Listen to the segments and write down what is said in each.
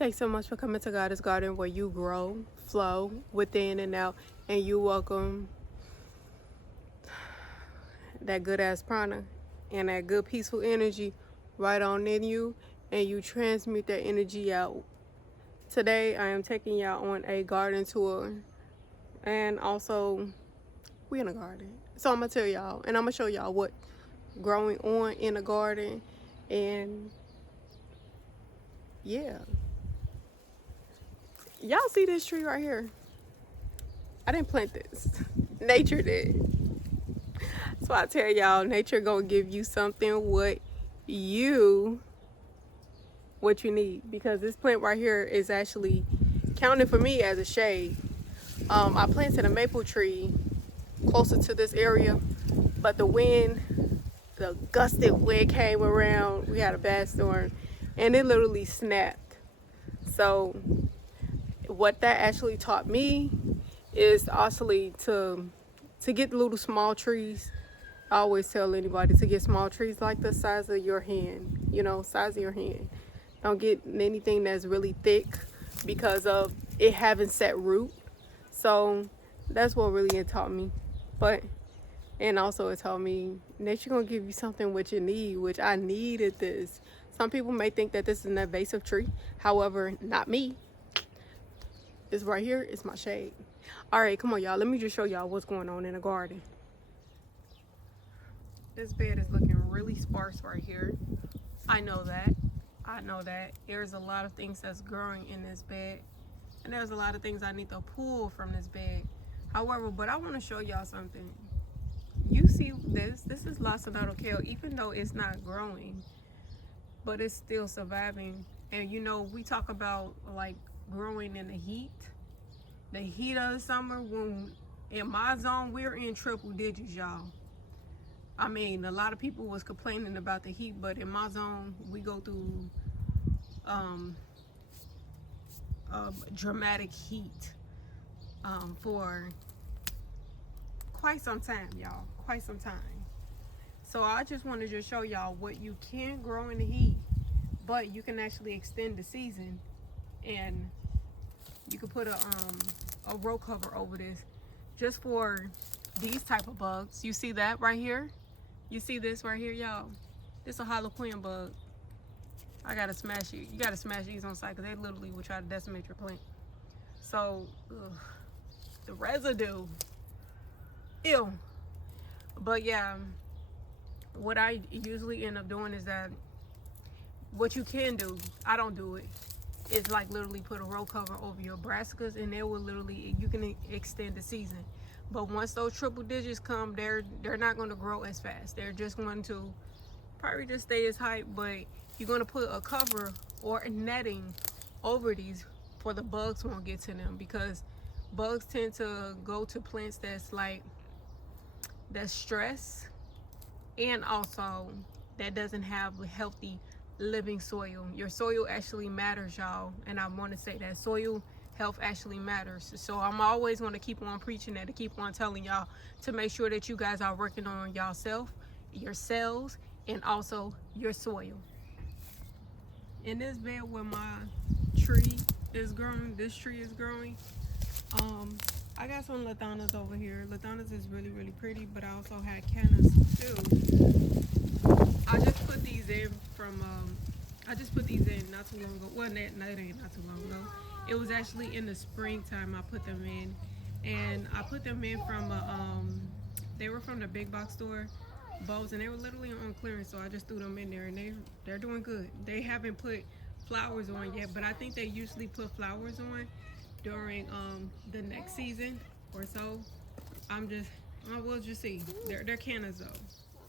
Thanks so much for coming to Goddess Garden, where you grow, flow within and out, and you welcome that good ass prana and that good peaceful energy right on in you, and you transmute that energy out. Today, I am taking y'all on a garden tour, and also we in a garden. So I'm gonna tell y'all, and I'm gonna show y'all what growing on in a garden, and yeah, y'all see this tree right here? I didn't plant this. Nature did. So I tell y'all, nature gonna give you something you what you need, because this plant right here is actually counted for me as a shade. I planted a maple tree closer to this area, but the gusted wind came around. We had a bad storm, and it literally snapped. So what that actually taught me is actually to get little small trees. I always tell anybody to get small trees like the size of your hand, size of your hand. Don't get anything that's really thick because of it having set root. So that's what really it taught me. And also it taught me nature gonna give you something what you need, which I needed this. Some people may think that this is an invasive tree. However, not me. This right here is my shade. All right, come on, y'all. Let me just show y'all what's going on in the garden. This bed is looking really sparse right here. I know that. There's a lot of things that's growing in this bed, and there's a lot of things I need to pull from this bed. However, but I want to show y'all something. You see this? This is lacinato kale, even though it's not growing, but it's still surviving. And we talk about like growing in the heat of the summer. When in my zone, we're in triple digits, y'all. I mean, a lot of people was complaining about the heat, but in my zone, we go through dramatic heat for quite some time, y'all. Quite some time. So I just wanted to show y'all what you can grow in the heat, but you can actually extend the season, and you can put a row cover over this just for these type of bugs. You see that right here? You see this right here, y'all? This a Harlequin bug. I gotta smash it. You gotta smash these on site, because they literally will try to decimate your plant. So, the residue. Ew. But yeah, what I usually end up doing is that what you can do, I don't do it, is like literally put a row cover over your brassicas, and they will literally, you can extend the season. But once those triple digits come, they're not going to grow as fast. They're just going to probably just stay as high, but you're going to put a cover or a netting over these for the bugs won't get to them, because bugs tend to go to plants that's stress, and also that doesn't have a healthy living soil. Your soil actually matters, y'all, and I want to say that soil health actually matters. So I'm always going to keep on preaching that, to keep on telling y'all to make sure that you guys are working on yourself, your cells, and also your soil. In this bed where my tree is growing, this tree is growing, I got some Lathanas over here. Lathanas is really, really pretty, but I also had cannas too. I just put these in not too long ago. Well, it ain't not too long ago. It was actually in the springtime I put them in, and I put them in from they were from the big box store, Bose, and they were literally on clearance. So I just threw them in there, and they're doing good. They haven't put flowers on yet, but I think they usually put flowers on during the next season or so. We'll just see. They're cannas though.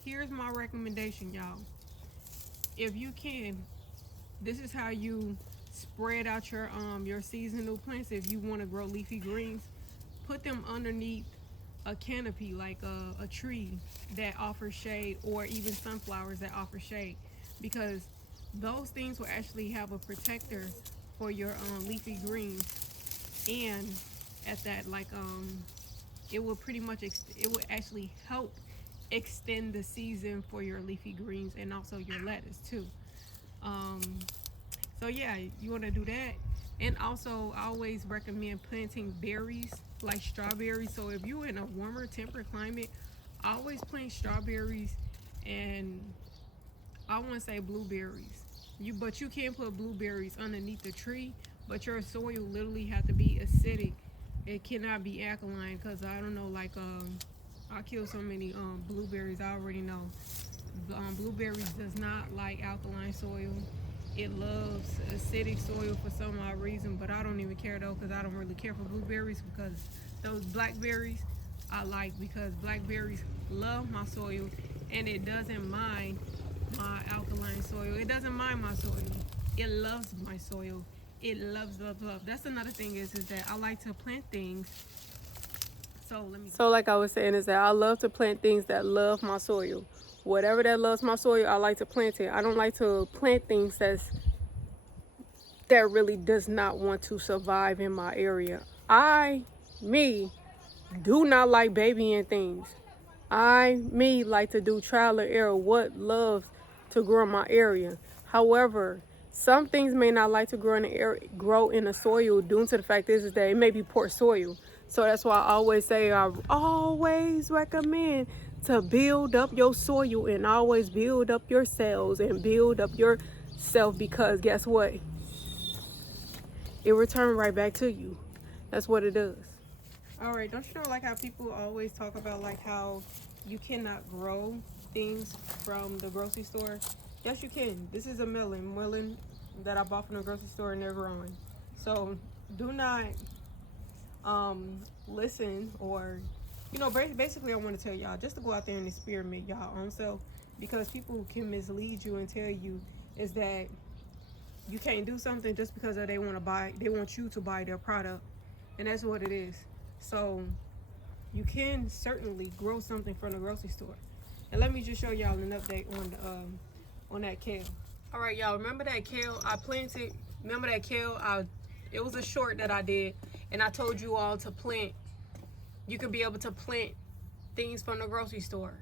Here's my recommendation, y'all. If you can, this is how you spread out your seasonal plants. If you want to grow leafy greens, put them underneath a canopy, like a tree that offers shade, or even sunflowers that offer shade, because those things will actually have a protector for your leafy greens. And at that, like it will pretty much it will actually help extend the season for your leafy greens, and also your lettuce too. So yeah, you want to do that. And also, I always recommend planting berries like strawberries. So if you're in a warmer temperate climate, I always plant strawberries, and I want to say blueberries. But you can put blueberries underneath the tree, but your soil literally have to be acidic. It cannot be alkaline, because I don't know, like I killed so many blueberries. I already know. Blueberries does not like alkaline soil. It loves acidic soil for some odd reason, but I don't even care though, because I don't really care for blueberries, because those blackberries I like, because blackberries love my soil, and it doesn't mind my alkaline soil. It doesn't mind my soil. It loves my soil. It loves, love, love. That's another thing is that I like to plant things. So like I was saying, is that I love to plant things that love my soil. Whatever that loves my soil, I like to plant it. I don't like to plant things that really does not want to survive in my area. Me, do not like babying things. Me, like to do trial and error what loves to grow in my area. However, some things may not like to grow in the soil due to the fact is that it may be poor soil. So that's why I always say, I always recommend to build up your soil, and always build up your cells and build up yourself, because guess what? It returns right back to you. That's what it does. All right, don't you know like how people always talk about like how you cannot grow things from the grocery store? Yes, you can. This is a melon that I bought from the grocery store, and they're growing. So do not listen, or basically I want to tell y'all just to go out there and experiment y'all own self, because people can mislead you and tell you is that you can't do something just because they want you to buy their product, and that's what it is. So you can certainly grow something from the grocery store. And let me just show y'all an update on that kale. All right, y'all, remember that kale I planted? Remember that kale? It was a short that I did, and I told you all to plant. You could be able to plant things from the grocery store.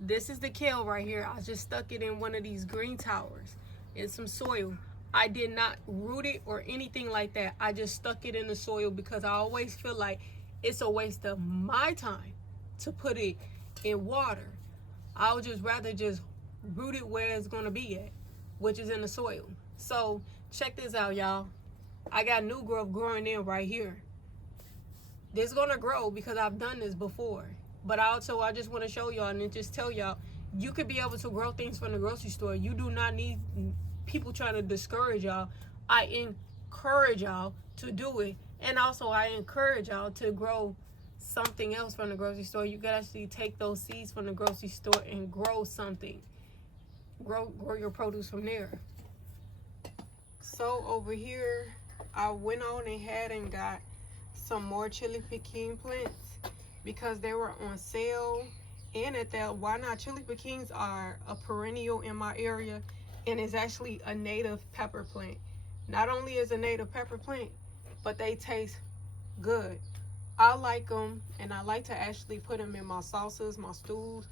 This is the kale right here. I just stuck it in one of these green towers in some soil. I did not root it or anything like that. I just stuck it in the soil, because I always feel like it's a waste of my time to put it in water. I would just rather just root it where it's going to be at, which is in the soil. So check this out, y'all. I got new growth growing in right here. This is going to grow because I've done this before. But I just want to show y'all and just tell y'all, you could be able to grow things from the grocery store. You do not need people trying to discourage y'all. I encourage y'all to do it. And also I encourage y'all to grow something else from the grocery store. You can actually take those seeds from the grocery store and grow something. Grow your produce from there. So over here, I went on ahead and got some more chili pekin plants because they were on sale. And at that, why not? Chili pekins are a perennial in my area, and it's actually a native pepper plant. Not only is a native pepper plant, but they taste good. I like them, and I like to actually put them in my salsas, my stews,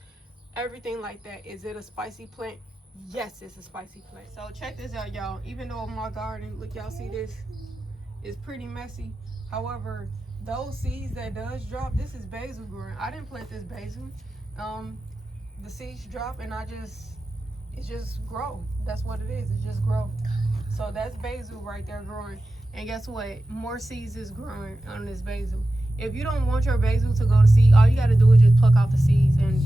everything like that. Is it a spicy plant? Yes, it's a spicy plant. So check this out, y'all. Even though my garden, look, y'all see this, is pretty messy. However, those seeds that does drop, this is basil growing. I didn't plant this basil. The seeds drop, and it just grow. That's what it is. It just grow. So that's basil right there growing. And guess what? More seeds is growing on this basil. If you don't want your basil to go to seed, all you got to do is just pluck out the seeds and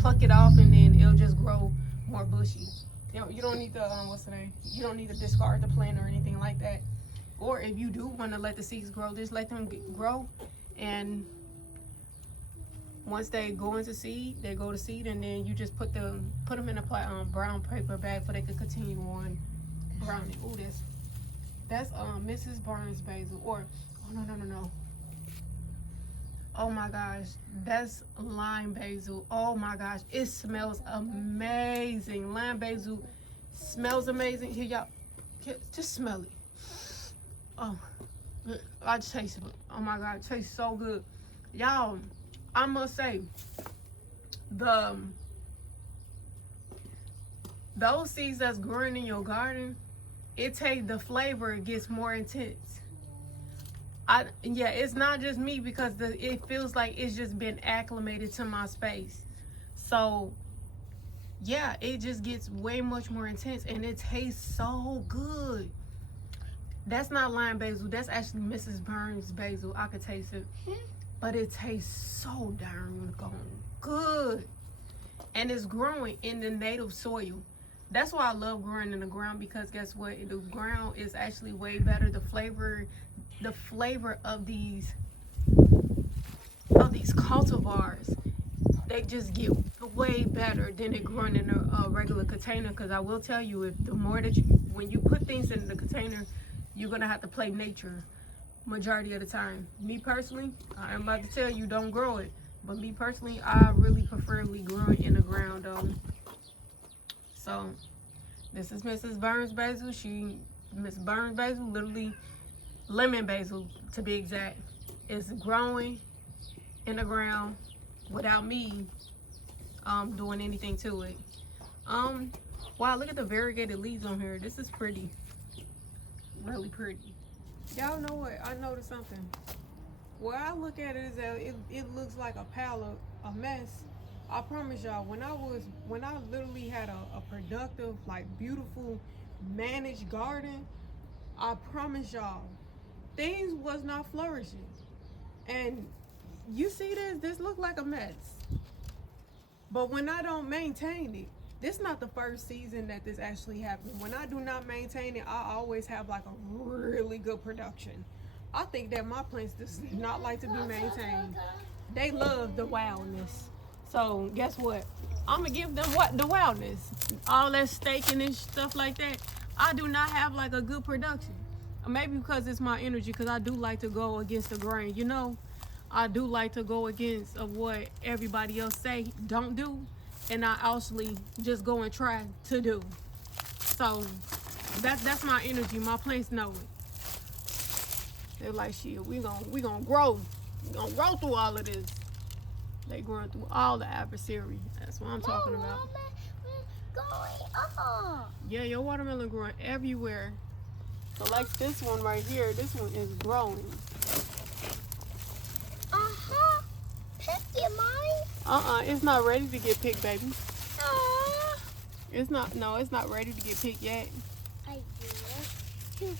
pluck it off, and then it'll just grow more bushy. You don't need to You don't need to discard the plant or anything like that. Or if you do want to let the seeds grow, just let them grow, and once they go into seed, they go to seed, and then you just put them in a brown paper bag so they can continue on browning. Oh, that's Mrs. Burns basil, or no. Oh my gosh, that's lime basil. Oh my gosh, it smells amazing. Lime basil smells amazing. Here, y'all, just smell it. Oh, I just taste it. Oh my God, it tastes so good. Y'all, I must say, those seeds that's growing in your garden, the flavor gets more intense. Yeah, it's not just me because it feels like it's just been acclimated to my space. So yeah, it just gets way much more intense and it tastes so good. That's not lime basil. That's actually Mrs. Burns basil. I could taste it. But it tastes so darn good. And it's growing in the native soil. That's why I love growing in the ground, because guess what? The ground is actually way better. The flavor of these cultivars, they just get way better than it growing in a regular container. Because I will tell you, when you put things in the container, you're gonna have to play nature majority of the time. Me personally, I'm about to tell you, don't grow it. But me personally, I really preferably growing in the ground though. So this is Mrs. Burns basil. Miss Burns basil, literally lemon basil to be exact, is growing in the ground without me doing anything to it. Wow, look at the variegated leaves on here. This is pretty, really pretty. Y'all know what? I noticed something. Where I look at it is that it looks like a pile of a mess. I promise y'all, when I literally had a productive, like beautiful, managed garden, I promise y'all, things was not flourishing. And you see this look like a mess. But when I don't maintain it, this not the first season that this actually happened. When I do not maintain it, I always have like a really good production. I think that my plants does not like to be maintained. They love the wildness. So guess what? I'm gonna give them the wildness. All that staking and stuff like that. I do not have like a good production. Maybe because it's my energy, because I do like to go against the grain. You know, I do like to go against of what everybody else say don't do, and I actually just go and try to do. So that's my energy. My plants know it. They're like, shit, we gonna grow. We gonna grow through all of this. They growing through all the adversary. That's what I'm talking about. Yeah, your watermelon growing everywhere. So like this one right here, this one is growing. Pick it, mine. It's not ready to get picked, baby. It's not ready to get picked yet. I do.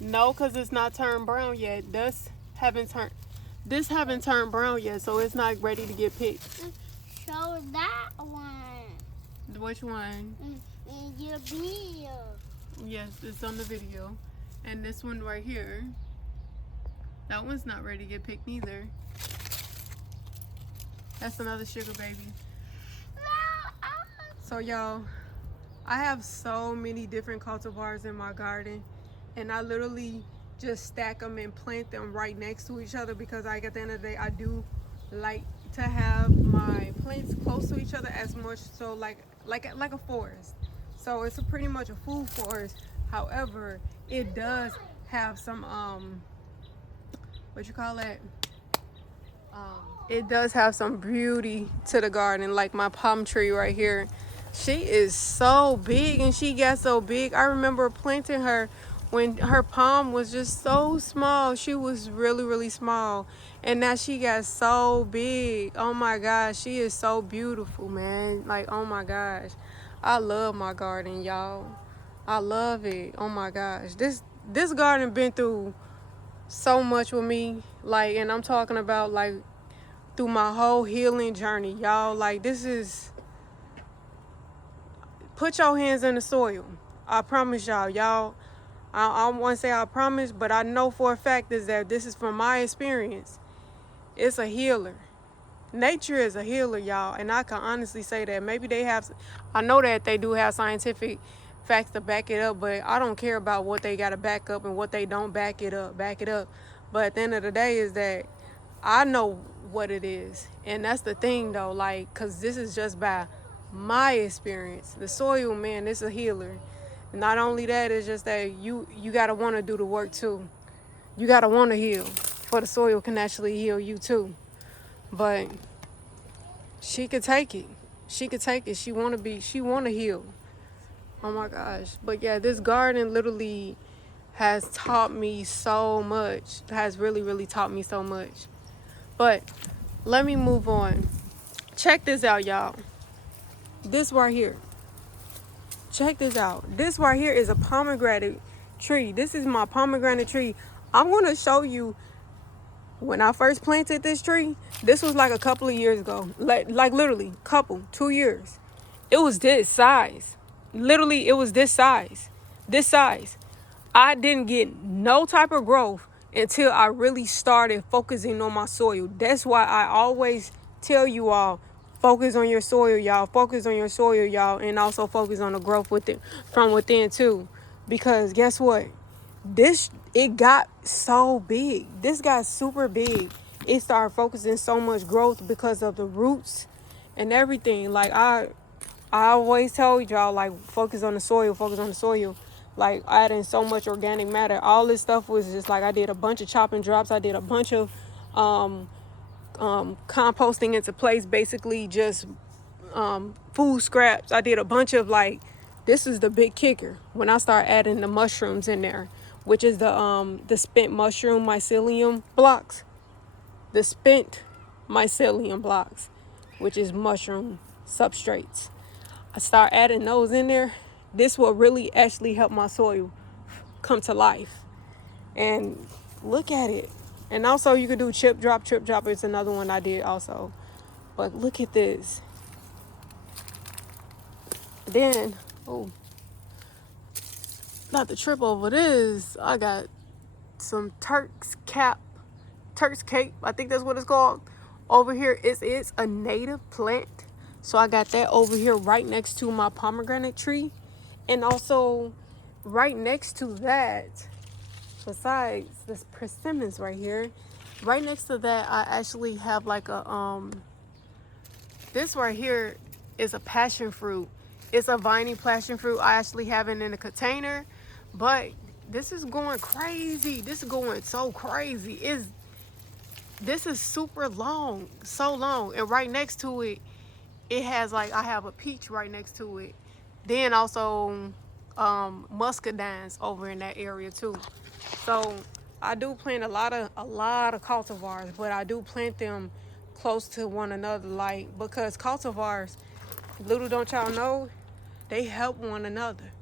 No, because it's not turned brown yet. This haven't turned brown yet, so it's not ready to get picked. Show that one. Which one? In your video. Yes, it's on the video. And this one right here, that one's not ready to get picked neither. That's another sugar baby. So y'all, I have so many different cultivars in my garden, and I literally just stack them and plant them right next to each other, because like at the end of the day, I do like to have my plants close to each other as much, so like a forest. So it's pretty much a food forest. However, it does have some what you call it? It does have some beauty to the garden, like my palm tree right here. She is so big, and she got so big. I remember planting her when her palm was just so small. She was really, really small. And now she got so big. Oh my gosh, she is so beautiful, man. Like, oh my gosh. I love my garden, y'all. I love it. Oh my gosh. This garden been through so much with me. Like, and I'm talking about like through my whole healing journey, y'all. Like, this is, put your hands in the soil. I promise y'all. I don't want to say I promise, but I know for a fact is that this is from my experience. It's a healer. Nature is a healer, y'all, and I can honestly say that. Maybe they have, I know that they do have scientific facts to back it up, but I don't care about what they got to back up and what they don't back it up. But at the end of the day is that I know what it is, and that's the thing though, like, because this is just by my experience. The soil, man, it's a healer. Not only that, it's just that you got to want to do the work too. You got to want to heal, for the soil can actually heal you too. But she could take it. She want to heal. Oh my gosh. But yeah, this garden literally has taught me so much. Has really, really taught me so much. But let me move on. Check this out, y'all. This right here. Check this out. This right here is a pomegranate tree. This is my pomegranate tree. I'm going to show you when I first planted this tree. This was like a couple of years ago. Like literally, 2 years. It was this size. Literally, it was this size. This size. I didn't get no type of growth until I really started focusing on my soil. That's why I always tell you all, focus on your soil, y'all. Focus on your soil, y'all. And also focus on the growth from within too. Because guess what? It got so big. This got super big. It started focusing so much growth because of the roots and everything. Like I always tell y'all, like, focus on the soil, focus on the soil. Like, adding so much organic matter. All this stuff was just like, I did a bunch of chopping drops. I did a bunch of composting into place, basically just food scraps. I did a bunch of, like, this is the big kicker. When I start adding the mushrooms in there, which is the spent mushroom mycelium blocks. The spent mycelium blocks, which is mushroom substrates. I start adding those in there. This will really actually help my soil come to life. And look at it. And also you could do chip drop. Chip drop is another one I did also. But look at this. Then, oh, not to trip over this, I got some Turk's Cape, I think that's what it's called. Over here, it's a native plant. So I got that over here right next to my pomegranate tree. And also right next to that, besides this persimmons right here, right next to that, I actually have like a, this right here is a passion fruit. It's a viney passion fruit. I actually have it in a container, but this is going crazy. This is going so crazy. This is super long, so long. And right next to it, it has like, I have a peach right next to it. Then also muscadines over in that area too. So I do plant a lot of cultivars, but I do plant them close to one another, like, because cultivars, little don't y'all know, they help one another.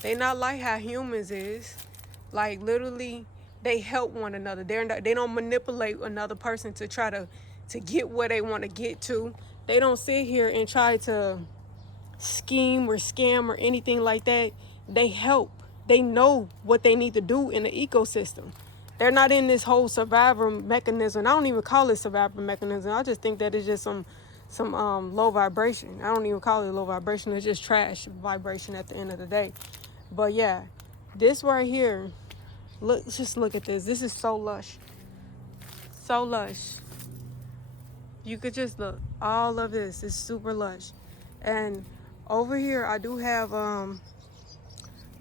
They not like how humans is. Like, literally, they help one another. They don't manipulate another person to try to get where they want to get to. They don't sit here and try to scheme or scam or anything like that. They help. They know what they need to do in the ecosystem. They're not in this whole survivor mechanism. I don't even call it survivor mechanism. I just think that it's just some low vibration. I don't even call it low vibration. It's just trash vibration at the end of the day. But yeah, this right here, just look at this. This is so lush. So lush. You could just look. All of this is super lush. And over here, I do have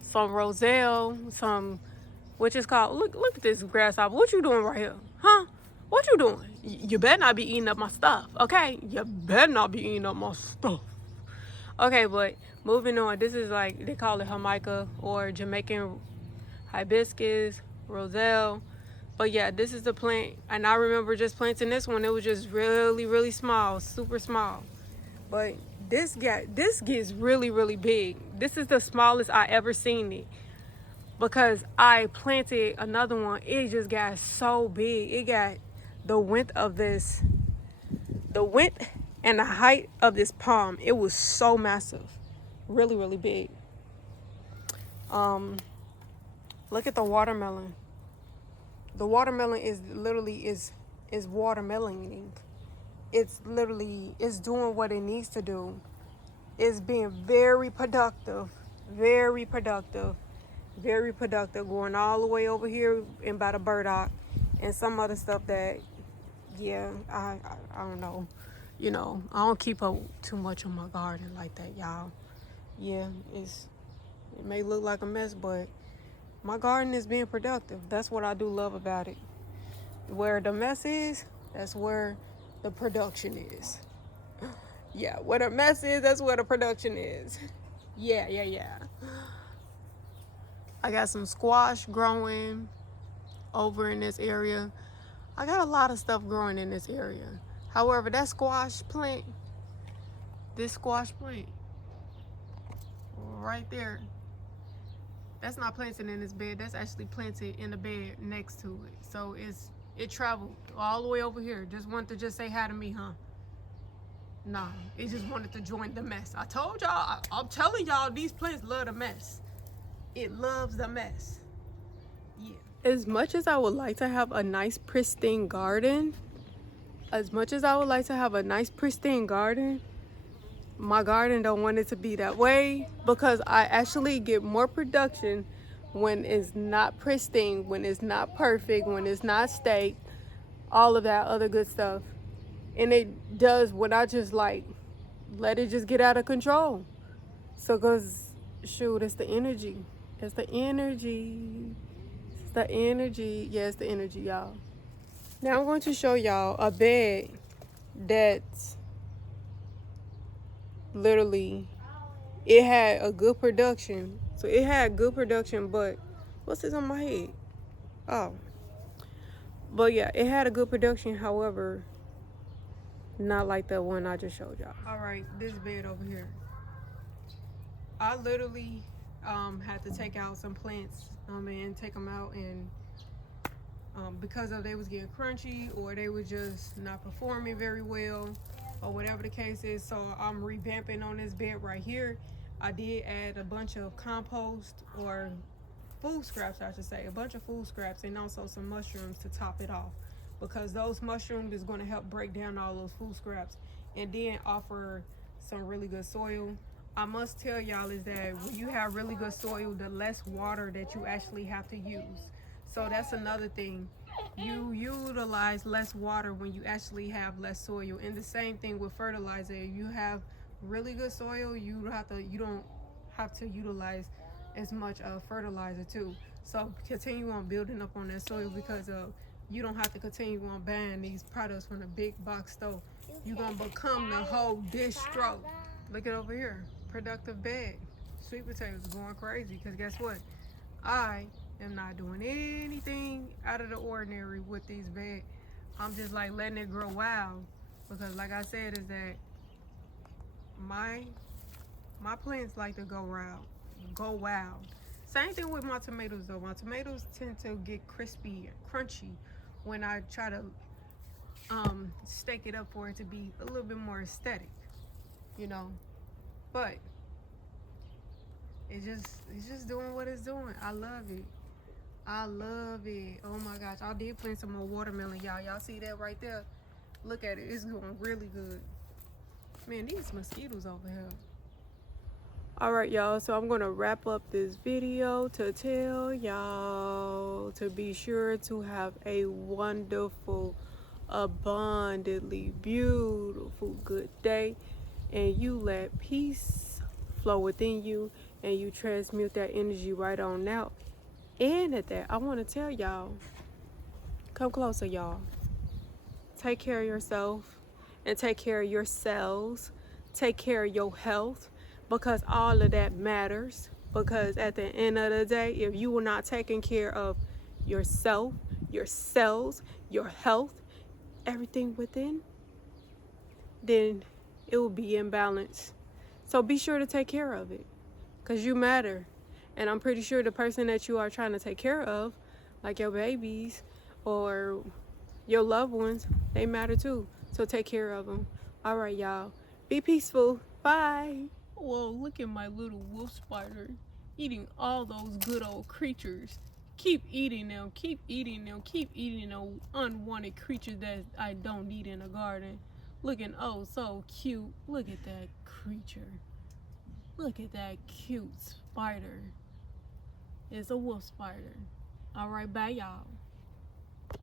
some roselle, which is called, look at this grasshopper. What you doing right here? Huh? What you doing? You better not be eating up my stuff, okay? You better not be eating up my stuff. Okay, but moving on. This is like, they call it Jamaica or Jamaican hibiscus, roselle. But yeah, this is the plant. And I remember just planting this one. It was just really, really small, super small. But this gets really, really big. This is the smallest I ever seen it. Because I planted another one. It just got so big. It got the width and the height of this palm. It was so massive. Really, really big. Look at the watermelon. The watermelon is literally is watermeloning. It's doing what it needs to do. It's being very productive, very productive, very productive. Going all the way over here and by the burdock and some other stuff that, yeah, I don't know. You know, I don't keep up too much on my garden like that, y'all. Yeah, it may look like a mess, but my garden is being productive. That's what I do love about it. Where the mess is, that's where the production is. Yeah, where the mess is, that's where the production is. Yeah. I got some squash growing over in this area. I got a lot of stuff growing in this area. However, that squash plant, this squash plant right there, that's not planted in this bed. That's actually planted in the bed next to it. So it traveled all the way over here. Just wanted to just say hi to me, huh? Nah, it just wanted to join the mess. I told y'all, I'm telling y'all, these plants love the mess. It loves the mess. Yeah. As much as I would like to have a nice pristine garden, my garden don't want it to be that way, because I actually get more production when it's not pristine, when it's not perfect, when it's not staked, all of that other good stuff. And it does when I just like let it just get out of control. So, cause shoot, it's the energy. It's the energy. It's the energy. Yeah, it's the energy, y'all. Now I'm going to show y'all a bed that's literally, it had a good production. So it had good production, but what's this on my head? Oh. But yeah, it had a good production, however, not like the one I just showed y'all. All right, this bed over here. I literally had to take out some plants and take them out, and because of they was getting crunchy or they were just not performing very well or whatever the case is. So I'm revamping on this bed right here. I did add a bunch of compost, or food scraps I should say, a bunch of food scraps, and also some mushrooms to top it off, because those mushrooms is going to help break down all those food scraps and then offer some really good soil. I must tell y'all is that when you have really good soil, the less water that you actually have to use. So that's another thing. You utilize less water when you actually have less soil. And the same thing with fertilizer. If you have really good soil, you don't have to utilize as much fertilizer too. So continue on building up on that soil, because you don't have to continue on buying these products from the big box store. You're gonna become the whole distro. Look at over here, productive bed. Sweet potatoes going crazy, because guess what? I am not doing anything out of the ordinary with these beds. I'm just like letting it grow wild, because like I said, is that my plants like to go wild. Same thing with my tomatoes though. My tomatoes tend to get crispy and crunchy when I try to stake it up for it to be a little bit more aesthetic, you know. But it's just doing what it's doing. I love it. Oh my gosh, I did plant some more watermelon, y'all. Y'all see that right there? Look at it. It's going really good. Man, these mosquitoes over here. All right, y'all, so I'm gonna wrap up this video to tell y'all to be sure to have a wonderful, abundantly beautiful, good day, and you let peace flow within you, and you transmute that energy right on out. And at that, I want to tell y'all, come closer, y'all. Take care of yourself and take care of yourselves. Take care of your health, because all of that matters. Because at the end of the day, if you are not taking care of yourself, your cells, your health, everything within, then it will be imbalanced. So be sure to take care of it, because you matter. And I'm pretty sure the person that you are trying to take care of, like your babies or your loved ones, they matter too. So take care of them. All right, y'all. Be peaceful. Bye. Whoa, look at my little wolf spider eating all those good old creatures. Keep eating them. Keep eating them. Keep eating those unwanted creatures that I don't need in a garden. Looking oh so cute. Look at that creature. Look at that cute spider. It's a wolf spider. All right, bye, y'all.